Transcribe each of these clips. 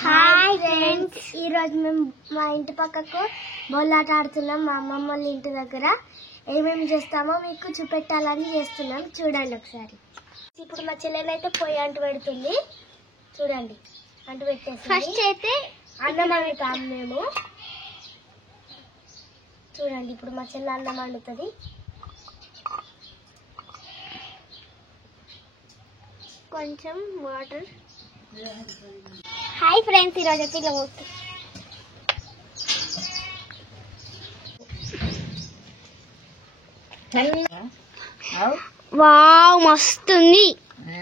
Hi friends, ఈ రోజు మేము మా ఇంటి పక్కకు బొల్లాట ఆడుతున్నాం. మా అమ్మమ్మ వాళ్ళ ఇంటి దగ్గర ఏమేమి చేస్తామో మీకు చూపెట్టాలని చేస్తున్నాం. చూడండి ఒకసారి. ఇప్పుడు మా చెల్లెనైతే పొయ్యి అంటు పెడుతుంది. చూడండి, అంటు పెట్టేసి ఫస్ట్ అయితే అన్నం వండుతాం మేము. చూడండి, ఇప్పుడు మా చెల్లె అన్నం వండుతుంది. కొంచెం వాటర్. హాయ్ ఫ్రెండ్స్, ఈరోజు అయితే ఇలా వావ్ మస్తుంది.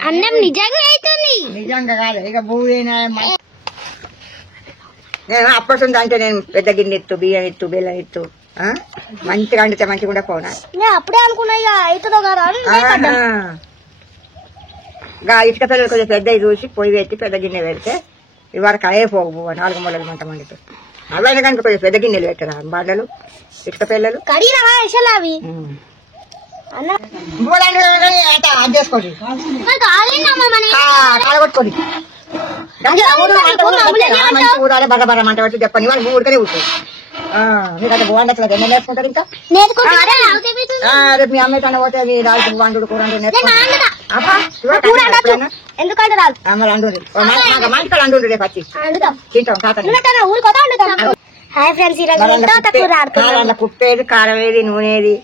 అన్నం నిజంగా అవుతుంది. నిజంగా కాదు, ఇక భూమినా నేను అప్పటి అంటే నేను పెద్ద గిన్నె ఎత్తు, బియ్యం ఎత్తు, బెల్లం ఎత్తు, మంచిగా వండితే మంచిగా కూడా పోనా. నేను అప్పుడే అనుకున్నా ఇక అవుతుందో కదా. ఇటుక పిల్లలు కొంచెం పెద్దవి చూసి పొయ్యి పెట్టి పెద్ద గిన్నె పెడితే ఇవాళ కడే పోవు 4 మూలలు మంట మండితే. అవైనా కనుక కొంచెం పెద్ద గిన్నెలు పెట్టరా బాటలు ఇటుక పిల్లలు అవి చేసుకోండి కాలగొట్టుకోండి. మంచి ఊరాలి బర్ర బర్ర మంట పెట్టి చెప్పండి. వాళ్ళు ఊరికనే కూర్చోండి. మీకంటే బాగుండదు. ఎన్నో నేర్చుకుంటారు ఇంకా. రేపు మీ అమ్మాయి తన పోతే మీ రాజు వండు కూర ఎందుకంటే రాదు మంచిగా అండు రేపు వచ్చి తింటాం తాత. హాయ్ ఫ్రెండ్స్, ఈరోజు కుప్పేది, కారం ఏది, నూనెది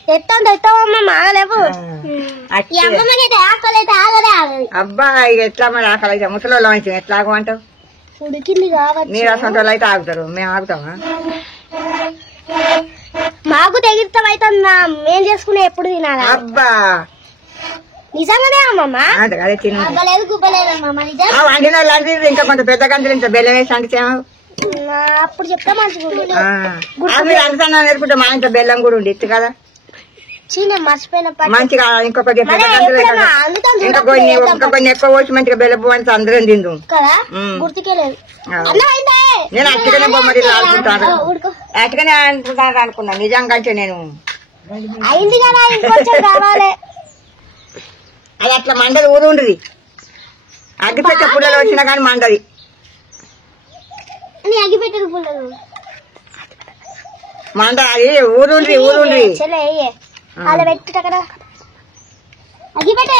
అబ్బా. ఇక ఎట్లా మరి ఆకలి అయితే ముసలి మంచి ఎట్లా ఆగమంటావు? ఉడికింది కాబట్టి మీరు అసలు అయితే ఆగుతారు, మేము ఆగుతామా? మాకు తెగిరితం అయితే మేం చేసుకునే ఎప్పుడు తినాలి. అబ్బా నిజంగానే అమ్మమ్మ అదే తిన అగ్గలేదు గుబ్బలేదు అమ్మమ్మ. నిజం వండిన లాంటిది ఇంకా కొంత పెద్ద గంటలు ఇంత బెల్లం వేసి అంటితేమో అప్పుడు చెప్తా మంచిగా అంటున్నా నేర్పుంటే మా ఇంట్లో బెల్లం కూడా ఉండి ఇತ್ತು కదా. మర్చిపోయిన మంచిగా ఇంకొక ఇంకా కొన్ని ఎక్కువ వచ్చి మంచిగా బెల్లపు అంటే అందరం తిందు కదా. గుర్తుకేలేదు. నేను అట్టుగానే బొమ్మడి ఆడుకుంటాను, అట్టుగానే అనుకుంటాను అనుకున్నా. నిజంగా అంటే నేను అయింది కదా, ఇంకొంచెం కావాలి. అది అట్లా మండది ఊరు ఉండదు. అగ్గిపెట్టే పుల్లలు వచ్చినా కానీ మండది. అగ్గిపెట్టే పుల్లలు మండ అది ఊరుండ్రి ఊరుండ్రి అలా పెట్టుట కదా. అగ్గిపెట్టే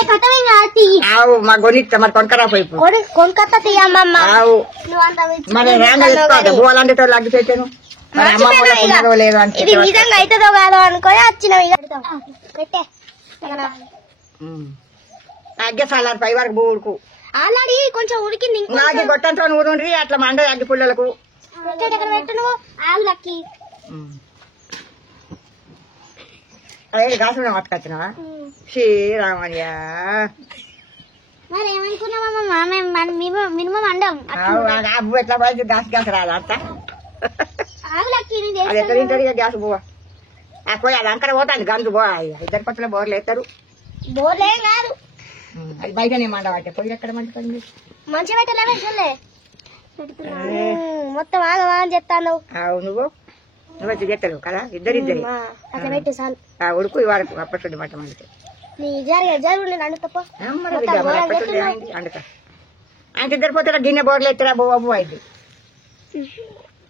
ఆవు మా గొనిస్తా మరి కొనకరా పోయి కొనుకత్త తీయమ్మమ్మ. ఆవు మరి రాండి బోలంటే అగ్గి పెట్టాను. లేదు అంటే ఇది నిజంగా అవుతుందో కాదో అనుకొని వచ్చినాం. పెట్టే అగ్గి సాలారు పై వరకు బూడుకు ఆల్రెడీ కొంచెం ఉడికింది. నాకు గొట్టంతో ఊరుండ్రి అట్లా మండది అగ్గి పుల్లలకు పెట్టు నువ్వు ఆవులకి. అదే గాసు పట్టుకొచ్చినావా? శ్రీరామయ్య మరి ఏమనుకున్నామమ్మా, మినిమం అండం అబ్బు ఎట్లా పోయి గ్యాస్ రాదు అంత. అది ఎక్కడ తింటారు ఇక గ్యాస్ బువ్వ పోయి అది అంకర పోతాను గంజు బో. 2 పట్టుల బోర్లు వేస్తారు. బోర్లే కాదు, అది బయటనే మండ పట్టే పోయి ఎక్కడ మండుతుంది. మంచిగా పెట్టలే మొత్తం ఆగవా అని చెప్తాను. నువ్వు వచ్చి చెప్తావు కదా. ఇద్దరిద్దరి అట్లా పెట్టి చాలు. ఉడుకు వరకు అప్పట్లో మంట మండితే తప్ప అండుతా. ఆయన ఇద్దరు పోతారా గిన్నె బోర్లు ఎత్తారా బో అబ్బు అయింది.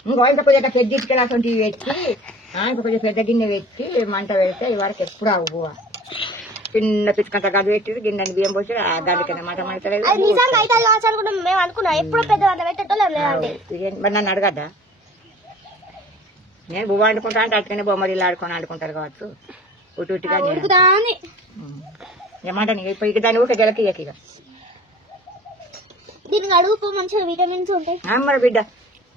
ఇంకో ఇంత కొంచెం పెద్ద ఇటుకలు అసలు పెట్టి ఇంకో కొంచెం పెద్ద గిన్నె పెట్టి మంట పెడితే ఇవాళకి ఎప్పుడు అవు బువ్వ. చిన్న పిచ్చుకంత గది పెట్టి గిన్నెని బియ్యం పోసి ఆ గదికైనా మంట మండుతుంది. మరి నన్ను అడగద్దా? నేను బువ్వ వండుకుంటా అంటే అట్టుకనే బొమ్మడిల్లు ఆడుకొని ఆడుకుంటారు కావచ్చు. ఉట్టుగా ఏమంటా ఇప్పుడు దాన్ని ఊక గెలకి ఇక దీనికి అడుగుకో, మంచిగా విటమిన్స్ ఉంటాయి. మరి బిడ్డ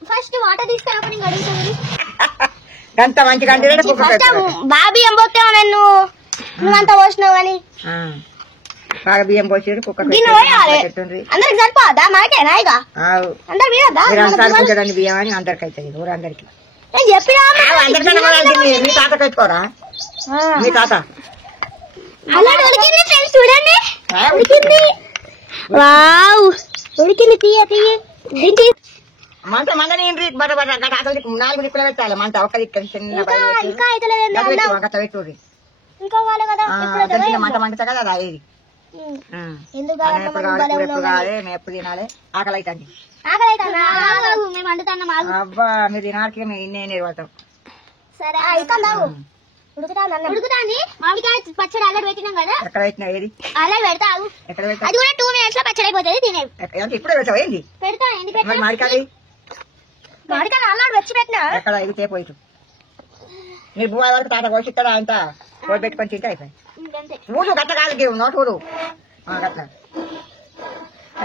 ఫస్ట్ వాటర్ తీసుకురామని అడుగుతాను. అంత మంచిగా బాగా బియ్యం పోతే నన్ను నువ్వంతా పోసినావు అని బాగా బియ్యం పోసి కుక్క అందరికి సరిపోదా? మనకేనా ఇక అందరికి బియ్యం అని అందరికి అవుతుంది. ఊరందరికి మీ తాత పెట్టుకోరా? మీ తాత చూడండి ఉడికింది. తీయ మంట మండని బట్ట అసలు 4 దిక్కులు పెట్టాలి మంట. ఒక దిక్కు చిన్న పెట్టుర్రి మంట మండుతా కదా. అది అయ్యేది ఎప్పుడు కావాలి మేము ఎప్పుడు తినాలి. ఆకలి అవుతుంది. వండుతాను మాకు. అబ్బా మీరు తినాడికి ఇన్నే నేర్వతాం. సరే ఉడుకుతాంది. మామిడికాయ పచ్చడి అల్లడి పెట్టినాం కదా. ఎక్కడ పెట్టినా ఏది అల్లడి పెడతా. ఎక్కడ పెట్టా? అది కూడా 2 minutes లో పచ్చడి అయిపోతుంది. తినేది ఇప్పుడే పెట్టావు ఏంది? పెడతా. ఎందుకు పెట్టా? మామిడికాయ అల్లాడు వచ్చి పెట్టినా. ఎక్కడ ఇది పోయిటు నీ బువ్వ వరకు తాత కోసిస్తాడా అంత కోసి పెట్టుకొని తింటే అయిపోయి ఊరు గట్ట కాలికి నోటూరు గట్ల.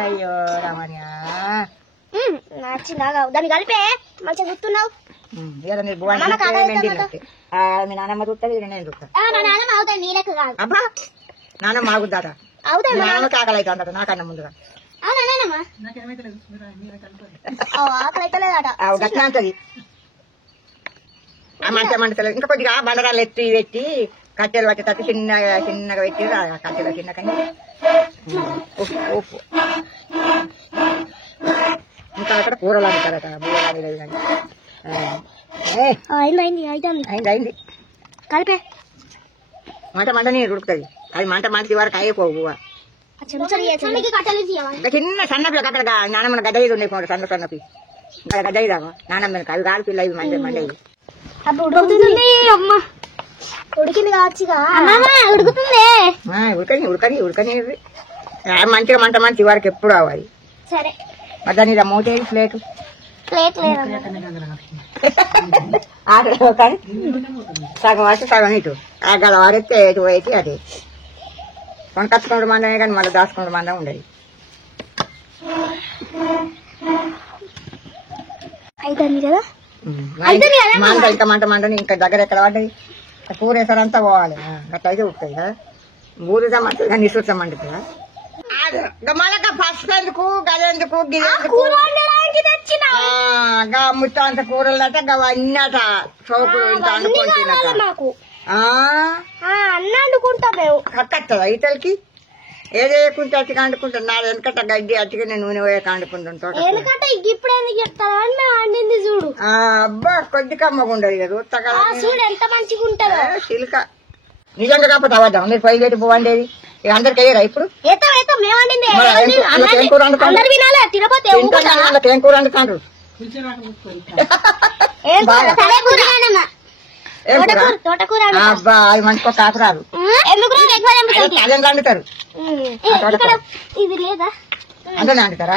అయ్యో రామన్యా నచ్చిందాగా దాన్ని కలిపే మంచిగా గుర్తున్నావు. ఏదో నీ బువ్వ మీ నాన్నమ్మ చూస్తుంది నేను చూస్తా. మా నాన్నమ్మ అవుతాయి నీళ్ళకు కాదు. అబ్బా నాన్నమ్మ ఆగుద్దాట. అవుతాయి నాన్నమ్మ కాకలు అవుతా అందట నాకన్నా ముందుగా. అవునా నాన్నమ్మ ఆకలి అయితలేదట. గట్ల అంటది. మంచిగా మంటలేదు. ఇంకా కొద్దిగా బండరాలు ఎత్తి పెట్టి కట్టెలు పట్టేటట్టు చిన్నగా చిన్నగా పెట్టి కట్టెలు చిన్నగా ఉప్పు ఇంకా అక్కడ కూరలు అంటారట. బువ్వలు లేదు కానీ అయింది అయింది అయింది. కలిపే మంట మంట నీరు ఉడుకుతుంది. అది మంట మంచి వరకు అయిపోవు బువ్వ. ఇంకా చిన్న సన్నపిల్ల అక్కడ నానమ్మ గడ్డ ఇది ఉన్నాయి సన్న సన్నపి గడ్డ ఇదామా నానమ్మ అవి కాదు పిల్ల ఇవి మంచి మంట ఇవి. అమ్మ ఉడికింది కావచ్చుగా. ఉడుకుతుంది. ఉడకని ఉడకని ఉడకని మంచిగా మంట మంచి వరకు ఎప్పుడు అవ్వాలి. సరే మరి దాని ఇలా మూతేది ప్లేట్ కానీ సగం వచ్చి సగం ఇటు ఆ గల వాడితే ఇటు పోయి అది కొనకచ్చుకుంటూ మందమే కానీ మళ్ళీ దాచుకుంటూ మందం ఉండేది. అయిపోయింది కదా. మంట ఇంకా మంట మంటని ఇంకా దగ్గర ఎక్కడ పడ్డది కూర వేసారంతా పోవాలి. అట్లా అయితే ఉడుతుంది కదా. ఊరుగా మంటది కానీ నిసురుతా మండుతుందా మనకు ఫస్ట్ ఎందుకు గదెందుకు గిదెందుకు ముత్త అంత కూరలు అట గవన్నట సోకులు ఇంత అనుకొని తినక అన్న అనుకుంటాం మేము. కక్కత్తదా ఇటలకి ఏదేకుంటే అట్టిగా అంటుకుంటాను. నా వెనకట గడ్డి అట్టిగా నేను నూనె పోయాక అంటుకుంటాను తోట. ఎందుకంటే ఇప్పుడు ఎందుకు చెప్తాను అని మేము వండింది చూడు. అబ్బా కొద్ది కమ్మగా ఉండదు కదా ఉత్తగా చూడు ఎంత మంచిగా ఉంటుందో. చిలుక నిజంగా కాకపోతే అవద్దాం మీరు పై పెట్టి పోవండేది ఇక అందరికి అయ్యారా ఇప్పుడు. ఏం కూర వండుతాండ్రు అబ్బా అవి మంచిగా కాకురారు అదేం వండుతారు ఇది లేదా అందరూ వండుతారా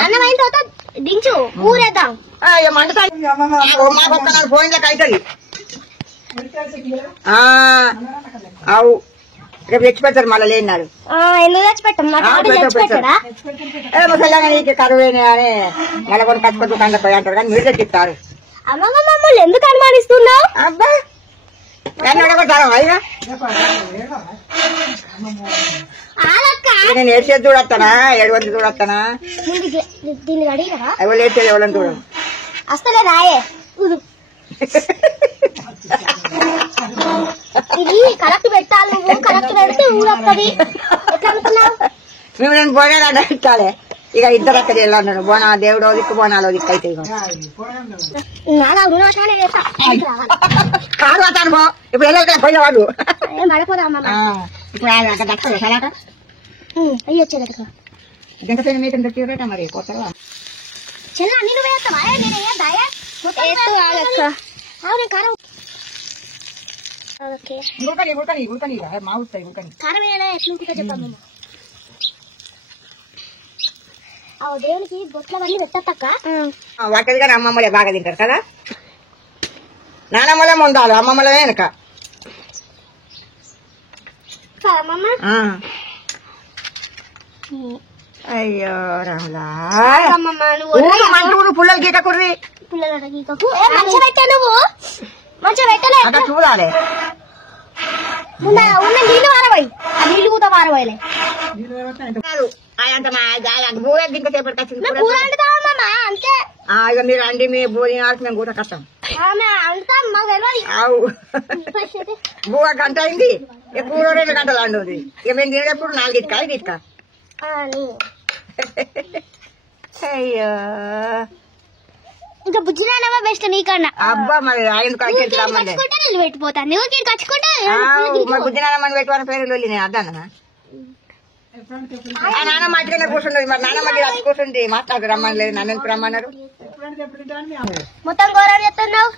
దించు ఊరేద్దాం. మండుతాను పోయిందాక అవుతుంది. అవు రేపు తెచ్చి పెడతారు మళ్ళీ లేనాడు. ఎందుకు తెచ్చిపెట్టాం ముసలిగా నీకు కరువేనే అని మళ్ళీ కొన్ని కట్టుకుంటూ కండపోయి అంటారు కానీ మీరు తెచ్చిస్తారు. అమ్మమ్మ మమ్మల్ని ఎందుకు అనుమానిస్తున్నావు? అబ్బా అడగొట్టారా అయినా నేను ఏడ్చేది చూడొస్తానా 700 చూడొస్తానా దీన్ని అడిగినా ఎవరు ఏడ్చేది ఎవరని చూడను అసలే రాయే ఇది కరెక్ట్ పెట్టాలి. నువ్వు కరెక్ట్ పెడితే ఊరొస్తుంది. ఎట్లా అనుకున్నావు? మేము నేను బోనాలు పెట్టాలి. ఇక ఇద్దరు అక్కడ వెళ్ళాను బోనా దేవుడో దిక్కు బోనాలో దిక్కు అయితే కాదు అతను ఇప్పుడు వెళ్ళాలి పోయేవాడు పడిపోదాం. ఇప్పుడు అక్కడ దక్కదు సలాక అయ్యొచ్చేది గంటపైన మీకు దొరికిరట మరి కొత్తగా చెల్ల అన్ని నువ్వు వేస్తావా? అవును కారం ఉడకని ఉడకని ఉడకని మావుతాయి ఉడకని కారం ఎట్లా ఉంటుందో చెప్పాము. దేవునికి బొట్లవన్నీ పెట్టక్క వాటది కానీ అమ్మమ్మలే బాగా తింటారు కదా. నానమ్మలే ముందాలు అమ్మమ్మలే వెనక అయ్యో రాములా పుల్లలు గీటకుర్రి మంచిగా పెట్టా నువ్వు మంచిగా పెట్టలే అక్కడ చూడాలి. ఉన్న నీళ్ళు వారబోయి ఆ నీళ్ళు కూడా వారబోయలే అంతే. ఇక మీరు అండి మీ భోజనాలకు మేము కూత కష్టం బువ్వ గంట అయింది ఎప్పుడు 2 గంటలు అండి. ఇక మేము తినేటప్పుడు 4 ఇటుక 5 ఇటుక. అయ్యో ఇంకా బుజ్జినానమ్మా బెస్ట్ నీకన్నా. అబ్బా మరి ఎందుకు రమ్మండి నీళ్ళు పెట్టిపోతాను కచ్చుకుంటా మరి బుజ్జినానమ్మని పెట్టుకున్న పేరు నేను అద్దన్నా నాన్నమ్మ అటుకనే కూర్చుండదు మరి నాన్నమ్మ కూర్చుంది మాట్లాడు రమ్మని లేదు నన్ను ఎందుకు రమ్మన్నారు. మొత్తం గౌరవం చెప్తున్నావు.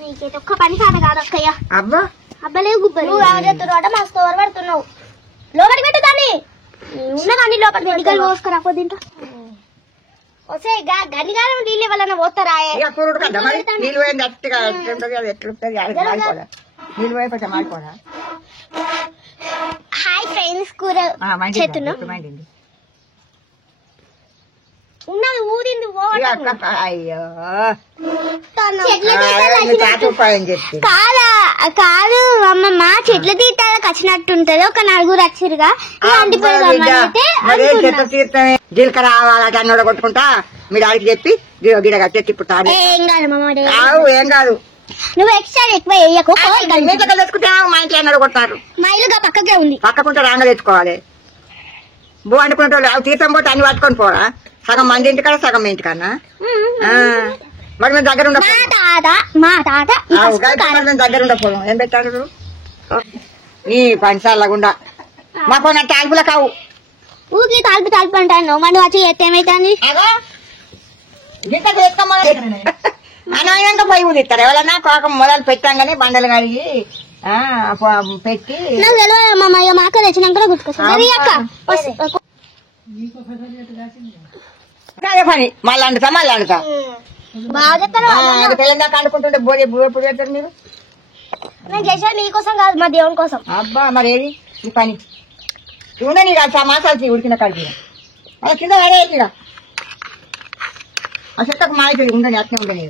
నీకైతే ఒక్క పని కాదు కాదు అక్కయ్య. అబ్బా అబ్బలేవు గుబ్బలు. నువ్వు ఎవరు చెప్తున్నావు అంటే మస్తు ఓవర్ పడుతున్నావు. లోపలికి పెట్టు దాన్ని. ఉన్నదాన్ని లోపలికి గడిగలు పోసుకురా కొద్దింట. వస్తే గడిగారం నీళ్ళు ఇవ్వాలన్నా పోతారా? నీళ్ళు పోయింది అట్టుగా ఎట్లుంటది అది ఎట్లుంటది మాడిపోదా నీళ్ళు పోయి కొంచెం మాడిపోదా. హాయ్ ఫ్రెండ్స్, కూర చేస్తున్నాం. ఉన్నది ఊరింది. అయ్యో కాదా కాదు అమ్మమ్మ, చెట్ల తీర్థాలకు వచ్చినట్టుంటది. ఒక నలుగురు వచ్చిరుగా జీలకర్ర రావాలంటే అన్నోడ కొట్టుకుంటా మీ డాడీకి చెప్పి గిడ కట్టేసి ఇప్పుడు ఏం కాదు మమ్మ, ఏం కాదు. నువ్వు ఎక్స్ట్రా ఎక్కువ వేయకు. తెచ్చుకుంటా మా ఇంట్లో అన్నోడ కొట్టారు. మా ఇల్లుగా పక్కకే ఉంది. పక్కకుంటే రాంగ తెచ్చుకోవాలి. బో అనుకుంటే తీర్థం పోతే అన్ని పట్టుకొని పోరా. సగం మంది ఇంటికన్నా సగం మీ ఇంటికన్నా. మరి మేము దగ్గర ఉండకపో మేము దగ్గర ఉండకపోదాం. ఏం పెట్టారు నీ పనిసార్లగుండా మాకు నా తాల్పుల కావు. ఊరికి తాల్పు తాల్పు అంటాను. మండి వచ్చి ఎత్తే ఏమైతుంది? గింత అనవయంగా పోయి ఊదిస్తారు. ఎవరన్నా కోక మొదలు పెట్టాగానే బండలు కడిగి పెట్టి నాకు తెలియదు. మా అక్క తెచ్చినాక గుర్తుకొస్తుంది. అదే పని మళ్ళీ అండుతా మళ్ళీ అండుతా. బాగా చెప్తారు. తెలంగాణ అనుకుంటుంటే బోధి ఎప్పుడు పెడతారు మీరు? నేను చేసేది నీకోసం కాదు, మా దేవుని కోసం. అబ్బా మరి ఏది ఈ పని ఉండే నీకు ఆ మాసాలు ఉడికిన కలిపి అలా కింద పడేది. ఆ చెత్తకు మాయితుంది ఉండని అట్నే ఉండని.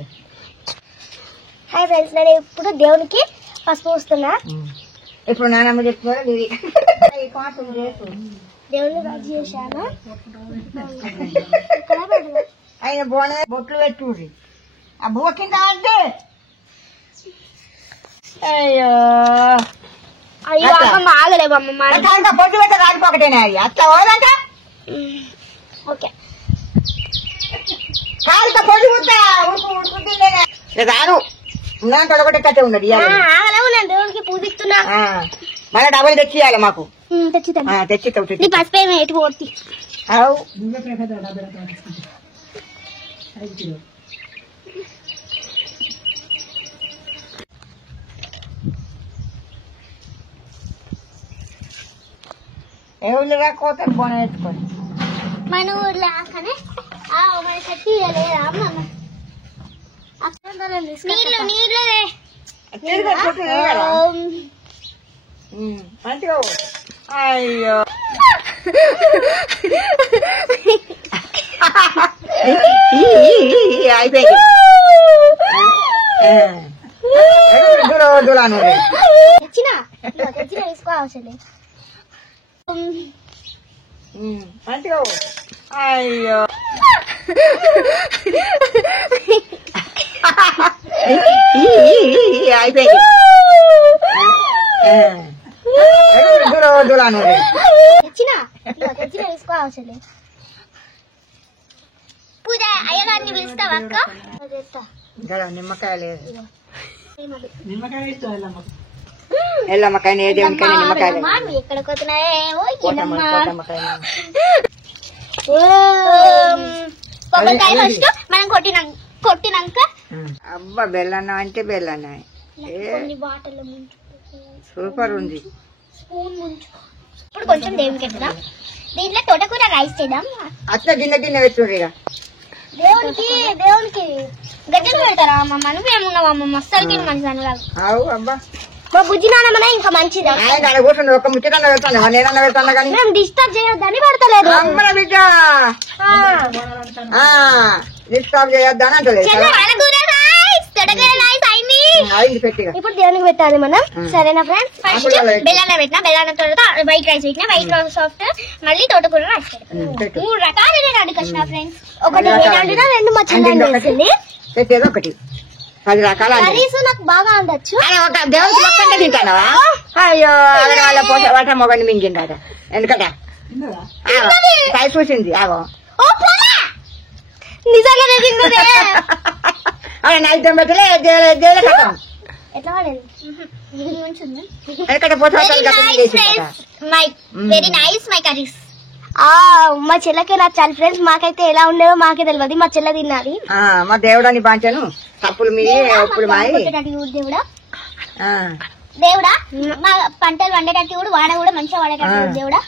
హాయ్ ఫ్రెండ్స్, నేను ఇప్పుడు దేవునికి పసుపు పూస్తున్నా. ఇప్పుడు నానమ్మ చెప్తున్నారు దేవుని రాజు చేశాను. ఆయన బోనే బొట్లు పెట్టుర్రి. ఆ బువ్వ కింద అంటే అయ్యో అయ్యో ఆగలేవమ్మ. పొద్దు పెట్ట రాడిపోకటేనే అది అట్లా పోదంట. ఓకే కాలుతో పొద్దు ఉడుకుంటుందే రాను ఉన్నాక ఒకటే కట్టే ఉండదు. దేవునికి పూజిస్తున్నా. మన డబ్బులు తెచ్చియాలి మాకు. తెచ్చి తెచ్చి పసుపు ఏమి ఎటు పోతుంది. ఏముందిగా కోత బోన వేసుకొని మన ఊర్లో కానీ మన చెట్టు లేదా అమ్మ నీళ్ళు నీళ్ళు మంచిగా. అయ్యో అయిపోయింది. తెచ్చినా తీసుకోవాల్సింది. మంచిగా. అయ్యో అయిపోయింది. తెచ్చినా తీసుకోవాల్సింది. పూజ అయ్యగారిని పిలుస్తావా అక్క? నిమ్మకాయ లేదు. ఎల్లమ్మకాయ ఏ దేవునికైనా నిమ్మకాయ ఎక్కడికి వస్తున్నాయేమో. కొబ్బరికాయ ఫస్ట్ మనం కొట్టినాక అబ్బా బెల్లన్న అంటే బెల్లన్న బాటలు సూపర్ ఉంది. స్పూన్ ముంచుకో. ఇప్పుడు కొంచెం దేవునికి ఎత్తుదాం. దీంట్లో తోటకూర రైస్ చేద్దాం. అట్లా గిన్నె గిన్నె పెట్టుర్రు. ఇక దేవునికి గడ్డలు పెడతారా అమ్మ? నువ్వేమున్నావమ్మ మస్తలకి మంచిది అనురాదు. అబ్బా మా బుజ్జి నాన్నమ్మనే ఇంకా మంచిది. కూర్చుంది ఒక ముచ్చటన్న పెడతాను నేనన్నా పెడతాను కానీ మేము డిస్టర్బ్ చేయొద్దని పెడతలేదు. బిడ్డ డిస్టర్బ్ చేయొద్దని అంటలేదు. ఇప్పుడు దేవునికి పెట్టాలి మనం. సరేనా ఫ్రెండ్స్? ఫస్ట్ బెల్లాన పెట్టినా, బెల్లాన తర్వాత వైట్ రైస్ పెట్టినా, వైట్ రైస్ సాఫ్ట్ మళ్ళీ తోటకూర రైస్ పెట్టినా. 3 రకాలు నేను అడుగుతున్నా ఫ్రెండ్స్. ఒకటి ఏంటంటే 2 మచ్చింది పెట్టేది ఒకటి 10 రకాల కర్రీస్ నాకు బాగా అందచ్చు. దేవునికి మొత్తం తింటానవా? అయ్యో అక్కడ వాళ్ళ పోసే వాట మొగని మింగిందట. ఎందుకట కాయ చూసింది. ఆగో నిజంగా తిన్నదే. నైద్యం పెట్టలే దేవులే కట్టం ఎట్లా వాడేది ఎందుకంటే పోతే వెరీ నైస్ మై కర్రీస్. మా చెల్లకే నచ్చాలి ఫ్రెండ్స్. మాకైతే ఎలా ఉండేవో మాకే తెలియదు, మా చెల్ల తిన్నది. మా దేవుడని బాంచాను తప్పులు మీ ఒప్పులు మాయి దేవుడా ఆ. దేవుడా మా పంటలు వండేటట్టు కూడా వాడ కూడా మంచిగా వాడేటట్టు దేవుడా.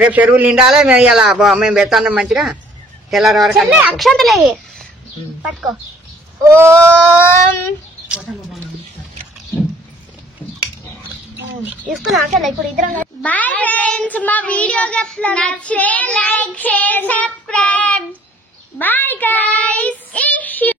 రేపు చెరువులు నిండాలి మేము ఇలా మేము పెడతాం మంచిగా తెల్లారి వరకు అక్షంతలే పట్టుకో. ఓం ఇస్తున్నా ఇప్పుడు ఇద్దరం. బాయ్ ఫ్రెండ్స్, మా వీడియో నచ్చితే like share subscribe. Bye guys.